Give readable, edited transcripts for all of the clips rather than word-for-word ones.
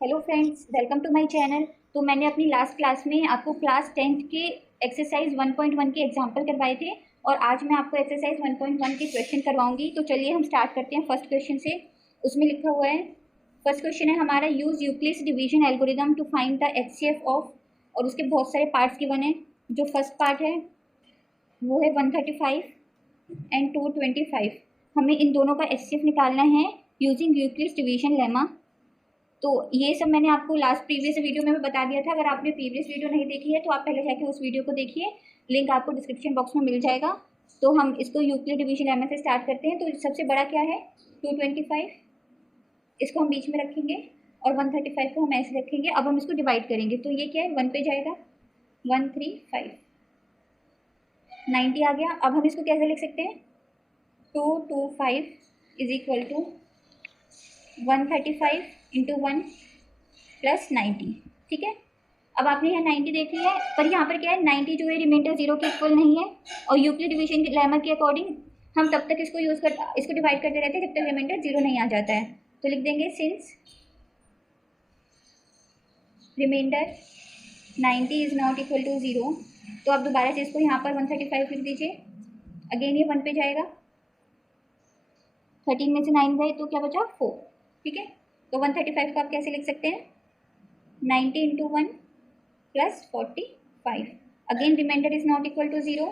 Hello friends, welcome to my channel. तो मैंने अपनी लास्ट क्लास में आपको क्लास 10th के एक्सरसाइज 1.1 के एग्जाम्पल करवाए थे और आज मैं आपको एक्सरसाइज 1.1 के क्वेश्चन करवाऊंगी। तो चलिए हम स्टार्ट करते हैं फर्स्ट क्वेश्चन से। उसमें लिखा हुआ है, फर्स्ट क्वेश्चन है हमारा, use Euclid's division algorithm to find the HCF of, और उसके बहुत सारे पार्ट्स गिवन है। जो फर्स्ट पार्ट है वो है 135 एंड 225। हमें इन दोनों का एचसीएफ निकालना है यूजिंग यूक्लिड्स डिवीजन लेमा। तो ये सब मैंने आपको लास्ट प्रीवियस वीडियो में बता दिया था। अगर आपने प्रीवियस वीडियो नहीं देखी है तो आप पहले जाके उस वीडियो को देखिए, लिंक आपको डिस्क्रिप्शन बॉक्स में मिल जाएगा। तो हम इसको यूक्लिड डिवीजन लेमा से स्टार्ट करते हैं। तो सबसे बड़ा क्या है, 225, इसको हम बीच में रखेंगे और 135 को हम ऐसे रखेंगे। अब हम इसको डिवाइड करेंगे तो ये क्या है, 1 पे जाएगा, 135, 90 आ गया। अब हम इसको कैसे लिख सकते हैं, 225 is equal to 135 into 1 plus 90। ठीक है, अब आपने यहाँ 90 देख लिया है, पर यहाँ पर क्या है, 90 जो है रिमाइंडर 0 के इक्वल नहीं है। और यूक्लिड डिवीजन के लेमा के अकॉर्डिंग हम तब तक इसको डिवाइड करते रहते हैं जब तक रिमाइंडर 0 नहीं आ जाता है। तो लिख देंगे since remainder 90 is not equal to 0। तो आप दोबारा से इसको यहाँ पर 135 लिख दीजिए। अगेन ये 1 पे जाएगा, 13 में से 9 गए तो क्या बचा, 4। ठीक है, तो 135 को आप कैसे लिख सकते हैं, 90 into 1 plus 45। Again remainder is not equal to 0,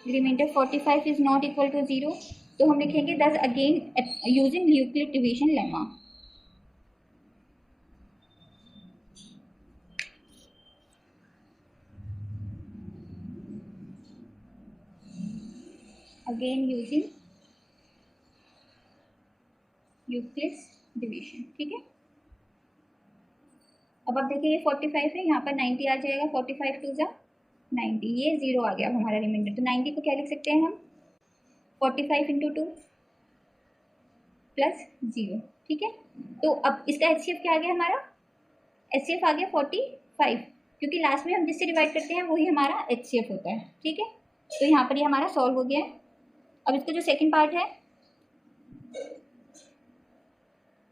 remainder 45 is not equal to 0। तो हम लिखेंगे thus again using Euclid division lemma. Again using Euclid's division. ठीक है, अब आप देखिए ये 45 है, यहाँ पर 90 आ जाएगा, 45 टू ज़ा 90, ये 0 आ गया हमारा रिमाइंडर। तो 90 को क्या लिख सकते हैं हम, 45 इंटू 2 प्लस 0। ठीक है, तो अब इसका एचसीएफ क्या आ गया हमारा, एचसीएफ आ गया 45, क्योंकि लास्ट में हम जिससे डिवाइड करते हैं वही हमारा एचसीएफ होता है। ठीक है, तो यहाँ पर ये हमारा सॉल्व हो गया है। अब इसका जो सेकंड पार्ट है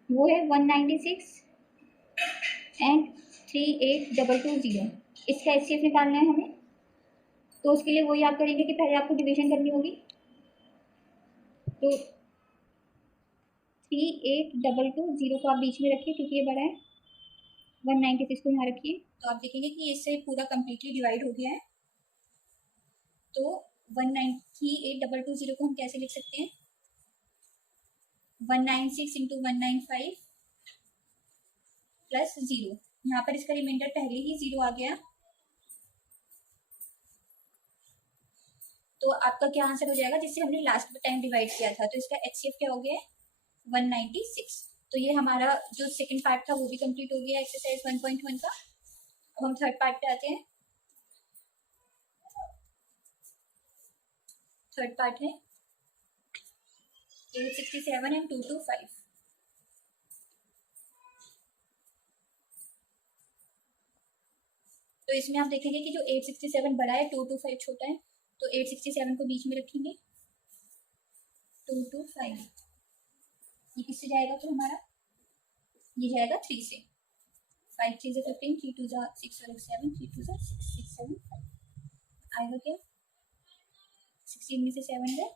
वो है 196 एंड 38220। इसका एचसीएफ निकालना है हमें। तो उसके लिए वही आप करेंगे कि पहले आपको डिवीजन करनी होगी। तो 38220 को आप बीच में रखिए क्योंकि ये बड़ा है, 196 को यहाँ रखिए। तो आप देखेंगे कि इससे पूरा कम्प्लीटली डिवाइड हो गया है। तो 1938220 को हम कैसे लिख सकते हैं, 196 इंटू 195 प्लस 0। यहाँ पर इसका रिमाइंडर पहले ही 0 आ गया, तो आपका क्या आंसर हो जाएगा जिससे हमने लास्ट टाइम डिवाइड किया था। तो इसका एचसीएफ क्या हो गया है, 196। तो ये हमारा जो सेकंड पार्ट था वो भी कंप्लीट हो गया एक्सरसाइज 1.1 का। अब हम थर्ड पार्ट पे आते हैं। थर्ड पार्ट है 867 एंड 225। तो इसमें आप देखेंगे कि जो 867 बड़ा है, 225 छोटा है। तो 867 को बीच में रखेंगे, 225 ये किससे जाएगा, तो हमारा ये जाएगा 3 से। 5 3 से 15, 3 2 6 और 7, 3 2 6 6 7 5 आएगा क्या, 16 में से 7 गए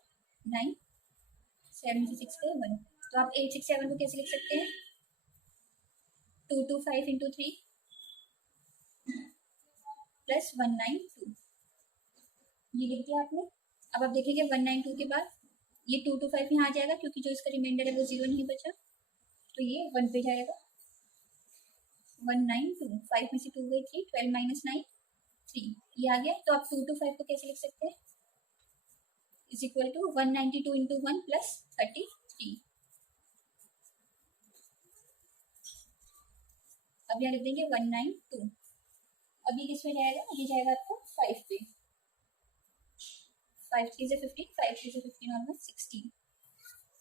9, 7 में से 6 गए 1। तो आप 867 को कैसे लिख सकते हैं, 225 इंटू 3 प्लस 192, ये लिख दिया आपने। अब आप देखेंगे 192 के बाद ये 225 यहाँ आ जाएगा क्योंकि जो इसका रिमाइंडर है वो 0 नहीं बचा, तो ये 1 पे जाएगा। 192, 5 में से 2 गए 3, 12 माइनस 9 3, ये आ गया। तो आप 225 को कैसे लिख सकते हैं, is equal to 192 into 1 plus 33। अब यहाँ लिख देंगे 192। अब ये किस पे जाएगा, ये जाएगा आपको 5 पे। 5 3 से 15, 5 3 से 15 और 16।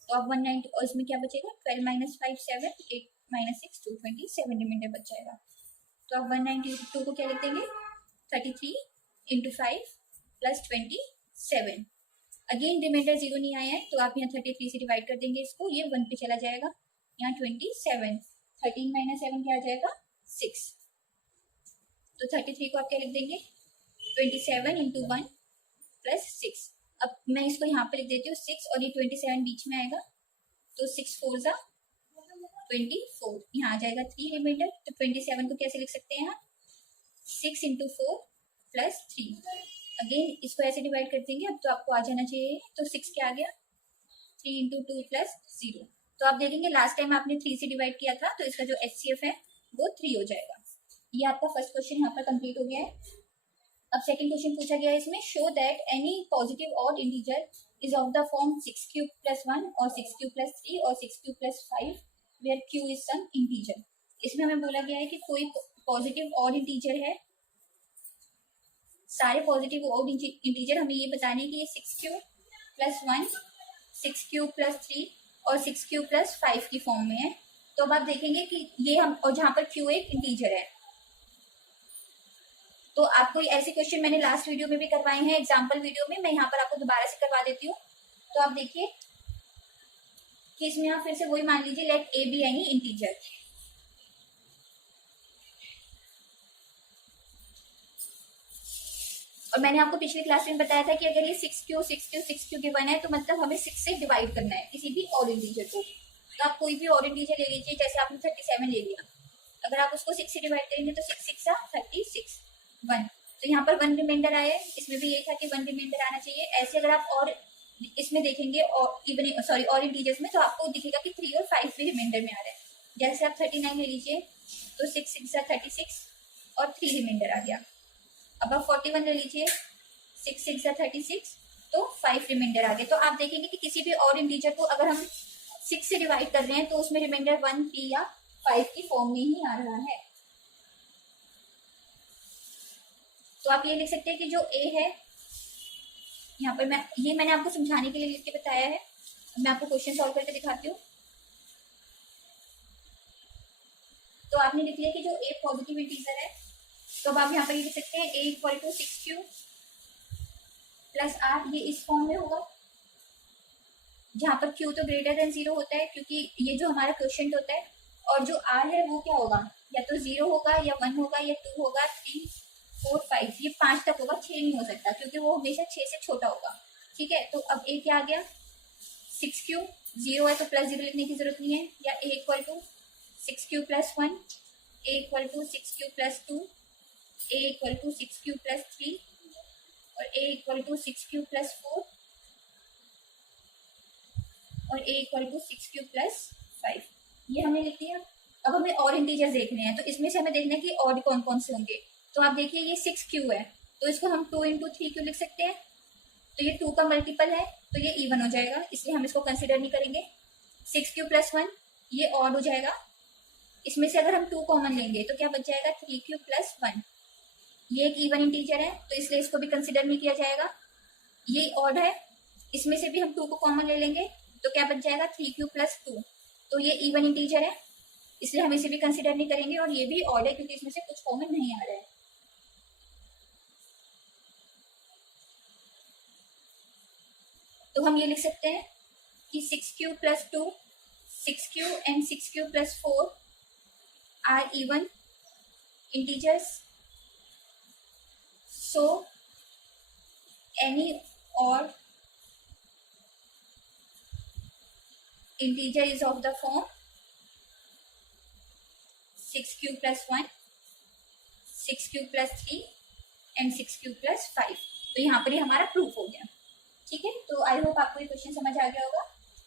तो अब 190 और इसमें क्या बचेगा, 12 माइनस 5 7, 8 माइनस 6 2, 27 रिमाइंडर बच जाएगा। तो अब 192 को क्या लिख देंगे, 33 इंटू 5 प्लस 27। अगेन रिमाइंडर 0 नहीं आया है तो आप यहाँ 33 से डिवाइड कर देंगे इसको, ये 1 पे चला जाएगा। यहाँ 27, 13 माइनस 7 क्या आ जाएगा 6। तो 33 को आप क्या लिख देंगे 27 इंटू 1 प्लस 6। अब मैं इसको यहाँ पे लिख देती हूँ 6 और ये 27 बीच में आएगा, तो 6 4 जा 24, यहाँ आ जाएगा 3 रिमाइंडर। तो 27 को कैसे लिख सकते हैं यहाँ 6 इंटू 4 प्लस 3। अगेन इसको ऐसे डिवाइड कर देंगे, अब तो आपको आ जाना चाहिए। तो 6 क्या आ गया 3 इंटू 2 प्लस 0। तो आप देखेंगे लास्ट टाइम आपने 3 से डिवाइड किया था तो इसका जो HCF है वो 3 हो जाएगा। ये आपका फर्स्ट क्वेश्चन यहाँ पर कंप्लीट हो गया है। अब सेकंड क्वेश्चन पूछा गया है इसमें, show that any positive odd integer is of the form 6 cube plus 1 और 6 क्यूब प्लस 3 और 6 cube plus 5 where q is some integer. इसमें हमें बोला गया है कि कोई पॉजिटिव ऑड इंटीजर है, सारे पॉजिटिव ऑड इंटीजर हमें ये बताने कि ये 6 क्यूब प्लस 1, 6 क्यूब प्लस 3 और 6 क्यूब प्लस 5 की फॉर्म में है। तो अब आप देखेंगे कि ये हम, और जहां पर q एक इंटीजर है। तो आपको ऐसे क्वेश्चन मैंने लास्ट वीडियो में भी करवाए हैं, एग्जाम्पल वीडियो में, मैं यहाँ पर आपको दोबारा से करवा देती हूँ। तो आप देखिए कि इसमें आप फिर से वही मान लीजिए, let a be any integer. और मैंने आपको पिछली क्लास में बताया था कि अगर ये 6 गिवन है तो मतलब हमें 6 से डिवाइड करना है किसी भी ऑड इंटीजर को। तो आप कोई भी ऑड इंटीजर ले लीजिए, जैसे आपने 37 ले लिया, अगर आप उसको 6 से डिवाइड करेंगे तो 6 6 36 1। तो यहाँ पर 1 रिमाइंडर आया है, इसमें भी ये था कि 1 रिमाइंडर आना चाहिए। ऐसे अगर आप और इसमें देखेंगे और इवन सॉरी और इंटीजर्स में, तो आपको दिखेगा कि 3 और 5 भी रिमाइंडर में आ रहा है। जैसे आप 39 ले लीजिए तो 6 6 36 और 3 रिमाइंडर आ गया। अब आप 41 ले लीजिए 6 6 36 तो 5 रिमाइंडर आ गए। तो आप देखेंगे कि किसी भी और इंटीजर को अगर हम 6 से डिवाइड कर रहे हैं तो उसमें रिमाइंडर 1 3 या 5 की फॉर्म में ही आ रहा है। तो आप ये लिख सकते हैं कि जो a है, यहाँ पर मैंने आपको समझाने के लिए लिख के बताया है। मैं आपको क्वेश्चन सॉल्व करके दिखाती हूँ। तो आपने लिख लिया कि जो a पॉजिटिव इंटीजर है, तो अब आप यहाँ पर ये लिख सकते हैं a equal to 6 cube plus 8, ये इस फॉर्म में होगा जहां पर q तो ग्रेटर देन 0 होता है, क्योंकि ये जो हमारा क्वेश्चन होता है। और जो r है वो क्या होगा, या तो 0 होगा या 1 होगा या 2 होगा, 3 4 5, ये 5 तक होगा, 6 नहीं हो सकता क्योंकि वो हमेशा 6 से छोटा होगा। ठीक है, तो अब a क्या आ गया 6 क्यूब, 0 है तो प्लस 0 लिखने की जरूरत नहीं है, या a equal to 6 cube plus 1, a equal to 6 cube plus 2, a equal to 6 cube plus 3 और a equal to 6 cube plus 4 और a equal to 6 cube plus 5। ये हमने लिख दिया। अब हमें और इंटीजर्स देखने हैं, तो इसमें से हमें देखना है कि और कौन कौन से होंगे। तो आप देखिए ये 6 क्यू है, तो इसको हम 2 इंटू 3 क्यू लिख सकते हैं। तो ये 2 का मल्टीपल है तो ये इवन हो जाएगा, इसलिए हम इसको कंसिडर नहीं करेंगे। 6 क्यू प्लस 1 ये ऑड हो जाएगा। इसमें से अगर हम 2 कॉमन लेंगे तो क्या बच जाएगा 3 क्यू प्लस 1, ये एक इवन इंटीजर है तो इसलिए इसको भी कंसिडर नहीं किया जाएगा। ये ऑड है, इसमें से भी हम 2 को कॉमन ले लेंगे तो क्या बच जाएगा 3 क्यू प्लस 2, तो ये इवन इंटीजर है इसलिए हम इसे भी कंसिडर नहीं करेंगे। और ये भी ऑड है क्योंकि इसमें से कुछ कॉमन नहीं आ रहा है। तो हम ये लिख सकते हैं कि 6 q plus 2, 6 q and 6 q plus 4 are even integers, so any odd integer is of the form 6 cube plus 1, 6 cube plus 3 and 6 cube plus 5। तो यहाँ पर ही हमारा प्रूफ हो गया। ठीक है, तो आई होप आपको ये क्वेश्चन समझ आ गया होगा।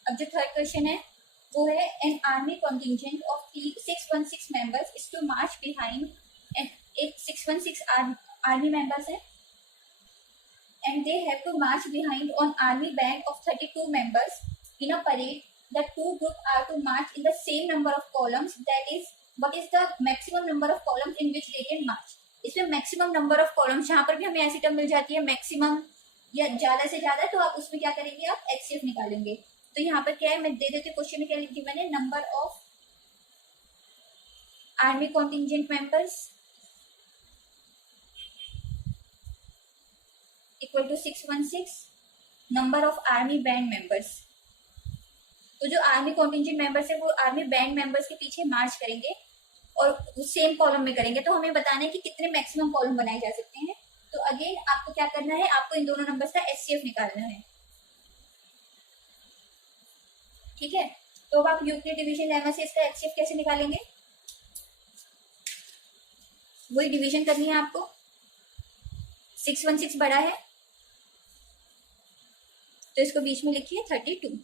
अब जो थर्ड क्वेश्चन है वो है, an army contingent of 616 members is to march behind, and एक 616 आर्मी मेंबर्स है and they have to march behind on army band of 32 members in a parade. The two groups are to march in the same number of columns, that is what is the maximum number of columns in which they can march। इसमें maximum number of columns, जहां पर भी हमें ऐसी term मिल जाती है maximum या ज्यादा से ज्यादा, तो आप उसमें क्या करेंगे आप HCF निकालेंगे। तो यहाँ पर क्या है, मैं दे देती हूँ क्वेश्चन में क्या लिखी मैंने, number of army contingent members equal to 616 number of army band members. तो जो आर्मी कॉन्टिजेंट मेंबर्स है वो आर्मी बैंड मेंबर्स के पीछे मार्च करेंगे और सेम कॉलम में करेंगे। तो हमें बताना है कि कितने मैक्सिमम कॉलम बनाए जा सकते हैं। तो अगेन आपको क्या करना है, आपको इन दोनों नंबर्स का एचसीएफ निकालना है। ठीक है, तो अब आप यूक्लिड डिवीजन लेमा से इसका एचसीएफ कैसे निकालेंगे, वही डिवीजन करनी है आपको। 616 बड़ा है तो इसको बीच में लिखिए 32।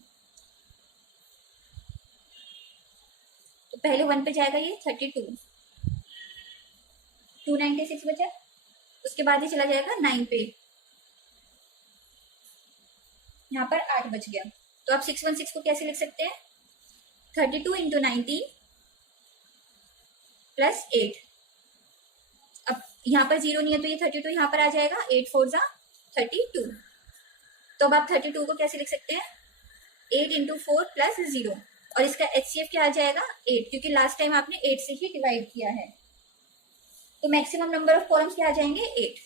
तो पहले 1 पे जाएगा ये 32, 296 बचा, उसके बाद ही चला जाएगा 9 पे, यहाँ पर 8 बच गया। तो आप 616 को कैसे लिख सकते हैं, 32 इंटू 19 प्लस 8। अब यहाँ पर 0 नहीं है तो ये 32 यहाँ पर आ जाएगा, 8 4 जा 32। तो अब आप 32 को कैसे लिख सकते हैं, 8 इंटू 4 प्लस 0, और इसका एचसीएफ क्या आ जाएगा 8, क्योंकि लास्ट टाइम आपने 8 से ही डिवाइड किया है। तो मैक्सिमम नंबर ऑफ कॉलम्स क्या आ जाएंगे 8।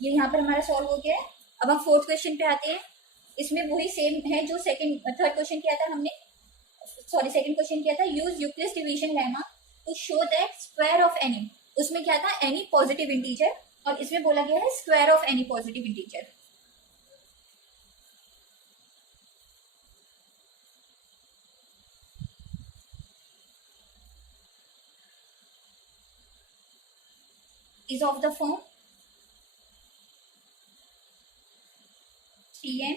ये यहाँ पर हमारा सॉल्व हो गया है। अब हम फोर्थ क्वेश्चन पे आते हैं। इसमें वही सेम है जो थर्ड क्वेश्चन किया था हमने, सॉरी सेकंड क्वेश्चन किया था, use Euclid's division lemma to show that square of any. उसमें क्या था, एनी पॉजिटिव इंटीजर, और इसमें बोला गया है square of any positive integer. is of the form 3m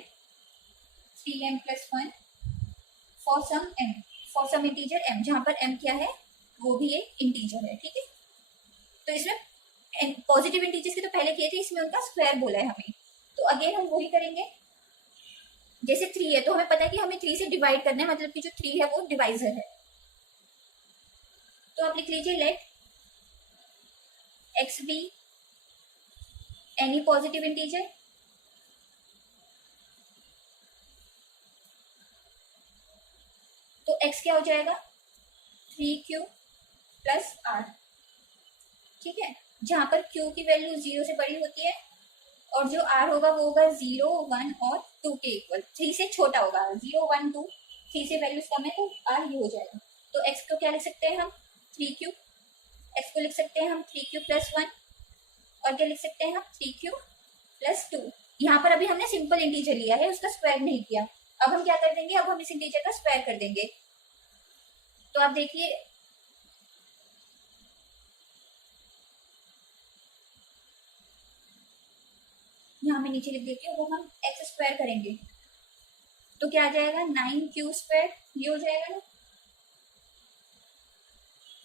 3m plus 1 for some m, for some integer m, जहां पर m क्या है वो भी एक इंटीजर है। ठीक है, तो इसमें पॉजिटिव इंटीजर्स के तो पहले किए थे, इसमें उनका स्क्वायर बोला है हमें। तो अगेन हम वही करेंगे। जैसे 3 है तो हमें पता है कि हमें 3 से डिवाइड करना है, मतलब कि जो 3 है वो डिवाइजर है। तो आप लिख लीजिए let x be any positive integer, तो x क्या हो जाएगा 3q प्लस r। ठीक है, जहां पर q की वैल्यू 0 से बड़ी होती है और जो r होगा वो होगा 0 1 और 2 के इक्वल, 3 से छोटा होगा, 0 1 2, 3 से वैल्यूज कम है तो r ये हो जाएगा। तो x को क्या लिख सकते हैं हम 3q, x को लिख सकते हैं हम 3q प्लस 1, और क्या लिख सकते हैं हम 3q प्लस 2। यहाँ पर अभी हमने सिंपल इंटीजर लिया है, उसका स्क्वायर नहीं किया। अब हम क्या कर देंगे, अब हम इस इंटीजर का स्क्वायर कर देंगे। तो आप देखिए यहाँ मैं नीचे लिख देती हूँ, वो हम एक्स स्क्वायर करेंगे तो क्या आ जाएगा 9q स्क्वायर, ये हो जाएगा ना।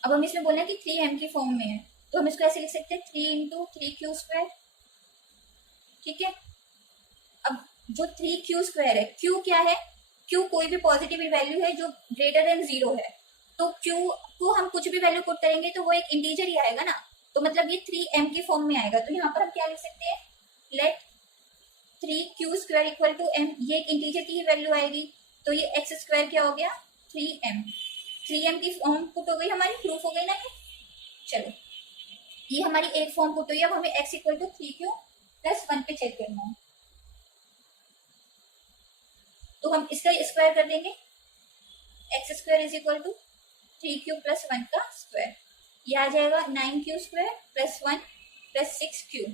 अब हम इसमें बोल रहे हैं कि 3m की फॉर्म में है तो हम इसको ऐसे लिख सकते हैं 3 इंटू 3q स्क्वायर। ठीक है, अब जो 3q स्क्वायर है, q क्या है, q कोई भी पॉजिटिव वैल्यू है जो ग्रेटर देन 0 है, तो q को हम कुछ भी वैल्यू पुट करेंगे तो वो एक इंटीजर ही आएगा ना, तो मतलब ये 3m की फॉर्म में आएगा। तो यहाँ पर हम क्या लिख सकते हैं, let 3q square equal to m, ये एक इंटीजर की ही वैल्यू आएगी, तो ये x स्क्वायर क्या हो गया 3m, 3m की फॉर्म पुट हो गई हमारी, प्रूफ हो गई ना ये। चलो ये हमारी एक फॉर्म पुट हुई, अब हमें x equal to 3q plus 1 पे चेक करना है, तो हम इसका स्क्वायर कर देंगे, x square is equal to 3q plus 1 का स्क्वायर, ये आ जाएगा 9q square plus 1 plus 6q।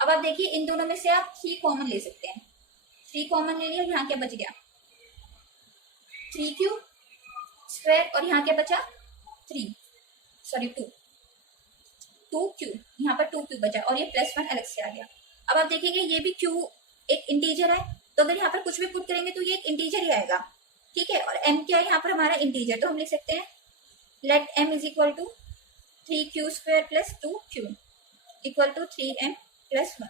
अब आप देखिए इन दोनों में से आप 3 कॉमन ले सकते हैं, 3 कॉमन ले लिया, यहाँ क्या बच गया 3q स्क्वायर, और यहाँ क्या बचा 2q, यहाँ पर 2q बचा, और ये प्लस 1 अलग से आ गया। अब आप देखिएगा ये भी q एक इंटीजर है, तो अगर यहाँ पर कुछ भी पुट करेंगे तो ये एक इंटीजर ही आएगा। ठीक है, और m क्या है यहाँ पर हमारा इंटीजर, तो हम लिख सकते हैं let m is equal to 3q square plus 2q equal to 3m plus 1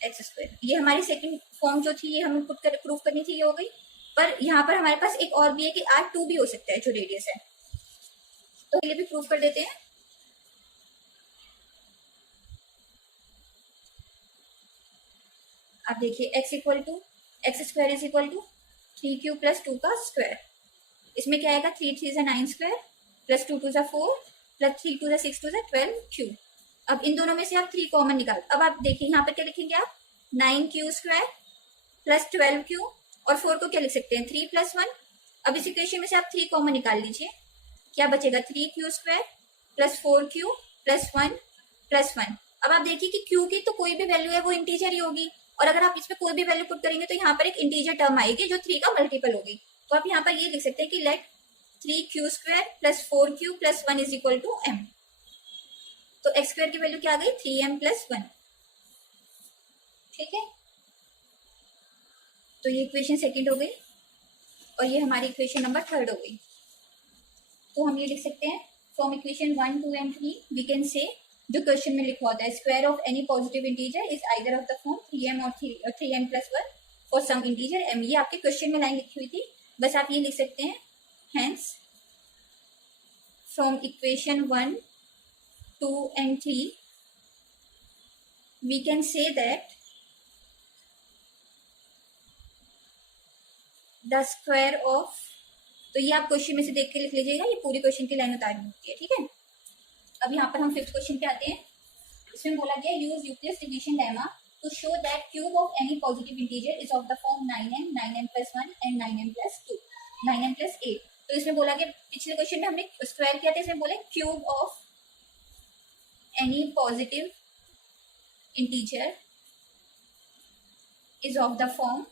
x square. ये हमारी सेकंड फॉर्म जो थी ये हमें पुट कर प्रूफ करनी थी, ये हो गई। पर यहाँ पर हमारे पास एक और भी है कि r2 भी हो सकता है जो रेडियस है, तो ये भी प्रूफ कर देते हैं। आप देखिए x equal to x square is equal to 3q plus 2 का स्क्वायर, इसमें क्या आएगा 3 3 9 स्क्वायर प्लस 2 2 4 प्लस 3 2 6 2 12q, अब इन दोनों में से आप 3 कॉमन निकाल, अब आप देखिए यहाँ पर क्या लिखेंगे आप, 9q² प्लस 12q, और 4 को क्या लिख सकते हैं, 3 + 1। अब इस इक्वेशन में से आप 3 कॉमन निकाल लीजिए, क्या बचेगा, 3q² plus 4q plus 1 plus 1। अब आप देखिए कि q की तो कोई भी वैल्यू है वो इंटीजर ही होगी, और अगर आप इसमें कोई भी वैल्यू पुट करेंगे तो यहाँ पर एक इंटीजर टर्म आएगी जो 3 का मल्टीपल होगी। तो आप यहाँ पर ये लिख सकते हैं कि let 3q² plus 4q plus 1 is equal to m। तो x² की वैल्यू क्या आ गई, 3m प्लस 1। ठीक है, तो ये इक्वेशन सेकेंड हो गई, और ये हमारी इक्वेशन नंबर 3 हो गई। तो हम ये लिख सकते हैं, from equation 1, 2 and 3 we can say, जो क्वेश्चन में लिखा होता है, square of any positive integer is either of the form 3m और 3m प्लस 1 और सम इंटीजर m। ये आपके क्वेश्चन में लाइन लिखी हुई थी, बस आप ये लिख सकते हैं, hence from equation 1, 2 and 3 we can say that the square of, तो ये आप क्वेश्चन में से देख के लिख लीजिएगा, ये पूरी क्वेश्चन की लाइन उतारनी होती है। ठीक है, अब यहाँ पर हम 5th क्वेश्चन पे आते हैं। इसमें बोला गया, use Euclid's division lemma to show that cube of any positive integer is of the form 9m, 9m plus 1 and 9m plus 2, 9m plus 8। तो इसमें बोला गया, पिछले क्वेश्चन में हमने स्क्वायर किया था, इसमें बोले cube of any positive integer is of the form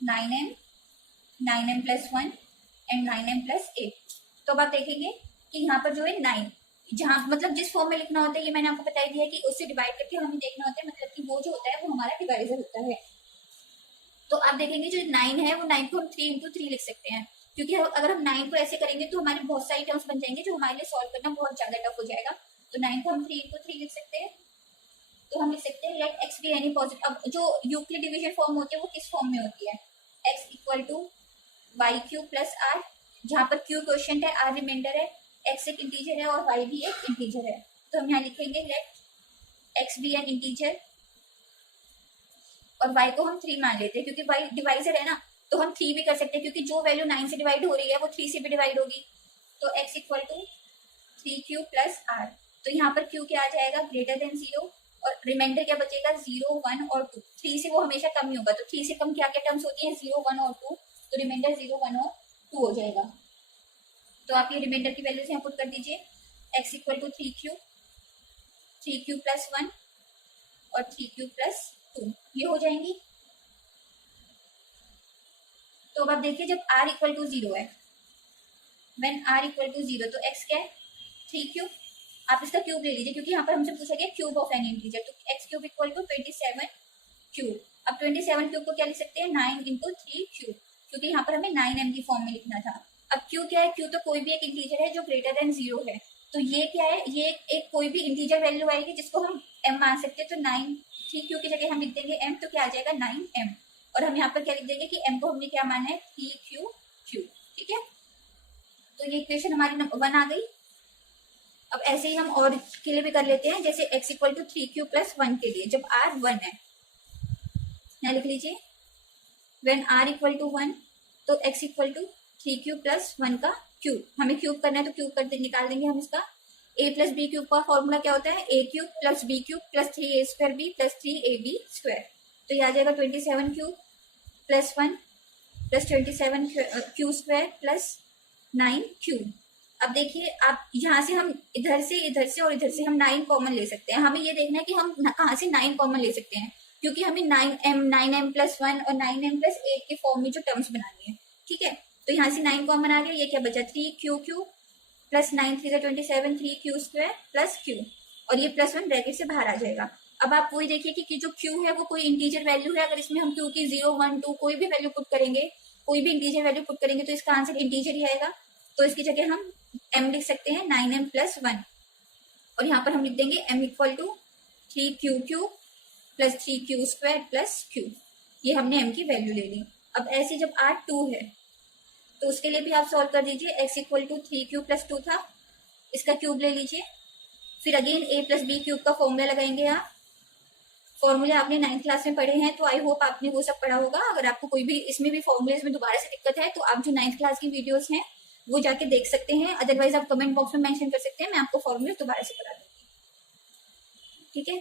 9m, 9m plus 1 and 9m plus 8। तो अब आप देखेंगे कि यहाँ पर जो है 9, जहाँ मतलब जिस फॉर्म में लिखना होता है, ये मैंने आपको बता दिया है कि उससे डिवाइड करके हमें देखना होता है, मतलब कि वो जो होता है वो हमारा डिवाइजर होता है। तो आप देखेंगे जो 9 है वो 9 को हम 3 × 3 लिख सकते हैं, क्योंकि अगर हम 9 को ऐसे करेंगे तो हमारे बहुत सारी टर्म्स बन जाएंगे जो हमारे लिए सॉल्व करना बहुत ज्यादा टफ हो जाएगा। तो 9 को हम 3 × 3 लिख सकते हैं। तो हम लिख सकते हैं let x be any positive. अब जो यूक्लिड डिवीजन फॉर्म होती है वो किस फॉर्म में होती है, x equal to y³ plus r, जहाँ पर q क्वोशिएंट है, r रिमाइंडर है, x एक इंटीजर है और y भी एक इंटीजर है। तो हम यहाँ लिखेंगे let x be an integer, और y को हम 3 मान लेते हैं, क्योंकि y डिवाइजर है ना, तो हम 3 भी कर सकते हैं, क्योंकि जो वैल्यू 9 से डिवाइड हो रही है वो 3 से भी डिवाइड होगी। तो x equal to 3q plus r, तो यहाँ पर q क्या आ जाएगा, ग्रेटर देन 0, और रिमाइंडर क्या बचेगा, 0, 1 और 2। 3 से वो हमेशा कम ही होगा, तो 3 से कम क्या क्या टर्म्स होती है, 0, 1 और 2, तो रिमाइंडर 0, 1 और 2 हो जाएगा। तो आप ये रिमाइंडर की वैल्यूज यहाँ पुट कर दीजिए, x equal to 3q plus 1 और 3q प्लस 2, ये हो जाएंगी। तो अब आप देखिए, जब r इक्वल टू 0 है, व्हेन r इक्वल टू 0, तो x क्या है, 3q। आप इसका क्यूब ले लीजिए, क्योंकि यहाँ पर हमसे पूछा गया क्यूब ऑफ एनी इंटीजर, तो x³ इक्वल टू 27 क्यूब। अब 27 क्यूब को क्या लिख सकते हैं, 9 × 3 क्यूब, क्योंकि यहाँ पर हमें 9m की फॉर्म में लिखना था। अब q क्या है, q तो कोई भी एक इंटीजर है जो ग्रेटर देन 0 है, तो ये क्या है, ये एक कोई भी इंटीजर वैल्यू आएगी जिसको हम m मान सकते हैं। तो 3q की जगह हम लिख देंगे m, तो क्या आ जाएगा 9m, और हम यहाँ पर क्या लिख देंगे कि m को हमने क्या माना है, 3q। ठीक है, तो ये इक्वेशन हमारी नंबर 1 आ गई। अब ऐसे ही हम और के लिए भी कर लेते हैं, जैसे x equal to 3q plus 1 के लिए, जब r 1 है, यहाँ लिख लीजिए व्हेन r इक्वल टू 1, तो x equal to 3q plus 1 का क्यूब। हमें क्यूब करना है तो क्यूब कर निकाल देंगे हम इसका। a प्लस बी क्यूब का फॉर्मूला क्या होता है, a³ plus b³ plus 3a² plus 3ab²। तो ये आ जाएगा 27q plus 1 plus 27q² plus 9q। अब देखिए, आप यहाँ से हम इधर से और इधर से हम 9 कॉमन ले सकते हैं। हमें ये देखना है कि हम कहाँ से 9 कॉमन ले सकते हैं, क्योंकि हमें 9m प्लस 1 और 9m प्लस 8 के फॉर्म में जो टर्म्स बनानी है। ठीक है, तो यहाँ से 9 कॉमन आ गया, ये क्या बचा, 3q³ plus 9 3 27, 3q² plus q, और ये प्लस 1 ब्रैकेट से बाहर आ जाएगा। अब आप वही देखिए कि जो q है वो कोई इंटीजर वैल्यू है, अगर इसमें हम q की 0, 1, 2 कोई भी वैल्यू पुट करेंगे, कोई भी इंटीजर वैल्यू पुट करेंगे, तो इसका आंसर इंटीजर ही आएगा। तो इसकी जगह हम m लिख सकते हैं, 9m प्लस 1, और यहाँ पर हम लिख देंगे m equal to 3q³ plus 3q² plus q। ये हमने m की वैल्यू ले ली। अब ऐसे जब r 2 है तो उसके लिए भी आप सॉल्व कर दीजिए। x equal to 3q plus 2 था, इसका क्यूब ले लीजिए, फिर again a plus b cube का फॉर्मूला लगाएंगे। आप फॉर्मूले आपने 9th क्लास में पढ़े हैं, तो आई होप आपने वो सब पढ़ा होगा। अगर आपको कोई भी इसमें भी फॉर्मूले में दोबारा से दिक्कत है, तो आप जो 9th क्लास की वीडियोस हैं वो जाके देख सकते हैं, अदरवाइज आप कमेंट बॉक्स में मेंशन कर सकते हैं, मैं आपको फॉर्मूले दोबारा से करा दूंगी। ठीक है,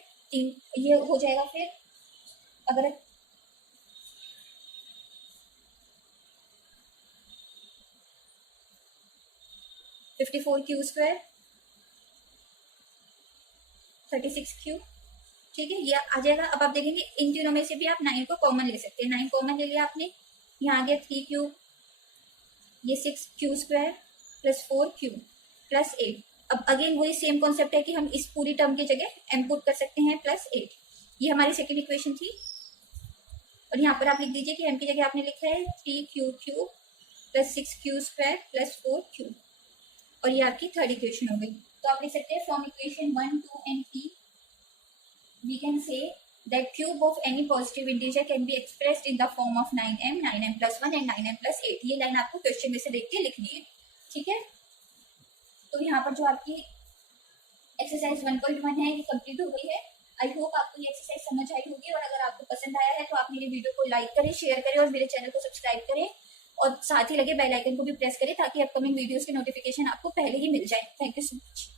ये हो जाएगा। फिर अगर 54 क्यू स्क्वायर 36 क्यू, ठीक है, ये आ जाएगा। अब आप देखेंगे इन तीनों में से भी आप 9 को कॉमन ले सकते हैं। 9 कॉमन ले लिया आपने, यहाँ आ गया 3 क्यू, ये 6 Q square plus 4 Q plus 8। अब अगेन वही सेम कॉन्सेप्ट है कि हम इस पूरी टर्म की जगह m पुट कर सकते हैं प्लस 8। ये हमारी सेकेंड इक्वेशन थी। और यहाँ पर आप लिख दीजिए कि m की जगह आपने लिखा है 3 Q plus 6 Q square plus 4 Q, और ये आपकी थर्ड इक्वेशन हो गई। तो आप लिख सकते हैं from equation 1, 2 and 3 we can say that cube of any positive integer can be expressed in the form of 9m, 9m plus 1 and 9m plus 8। ये लाइन आपको क्वेश्चन में से देख के लिखनी है। ठीक है, तो यहाँ पर जो आपकी एक्सरसाइज 1.1 है ये कंप्लीट हो गई है। आई होप आपको ये एक्सरसाइज समझ आई होगी, और अगर आपको पसंद आया है तो आप मेरे वीडियो को लाइक करें, शेयर करें और मेरे चैनल को सब्सक्राइब करें, और साथ ही लगे बेल आइकन को भी प्रेस करें ताकि अपकमिंग वीडियोस के नोटिफिकेशन आपको पहले ही मिल जाए। Thank you so much.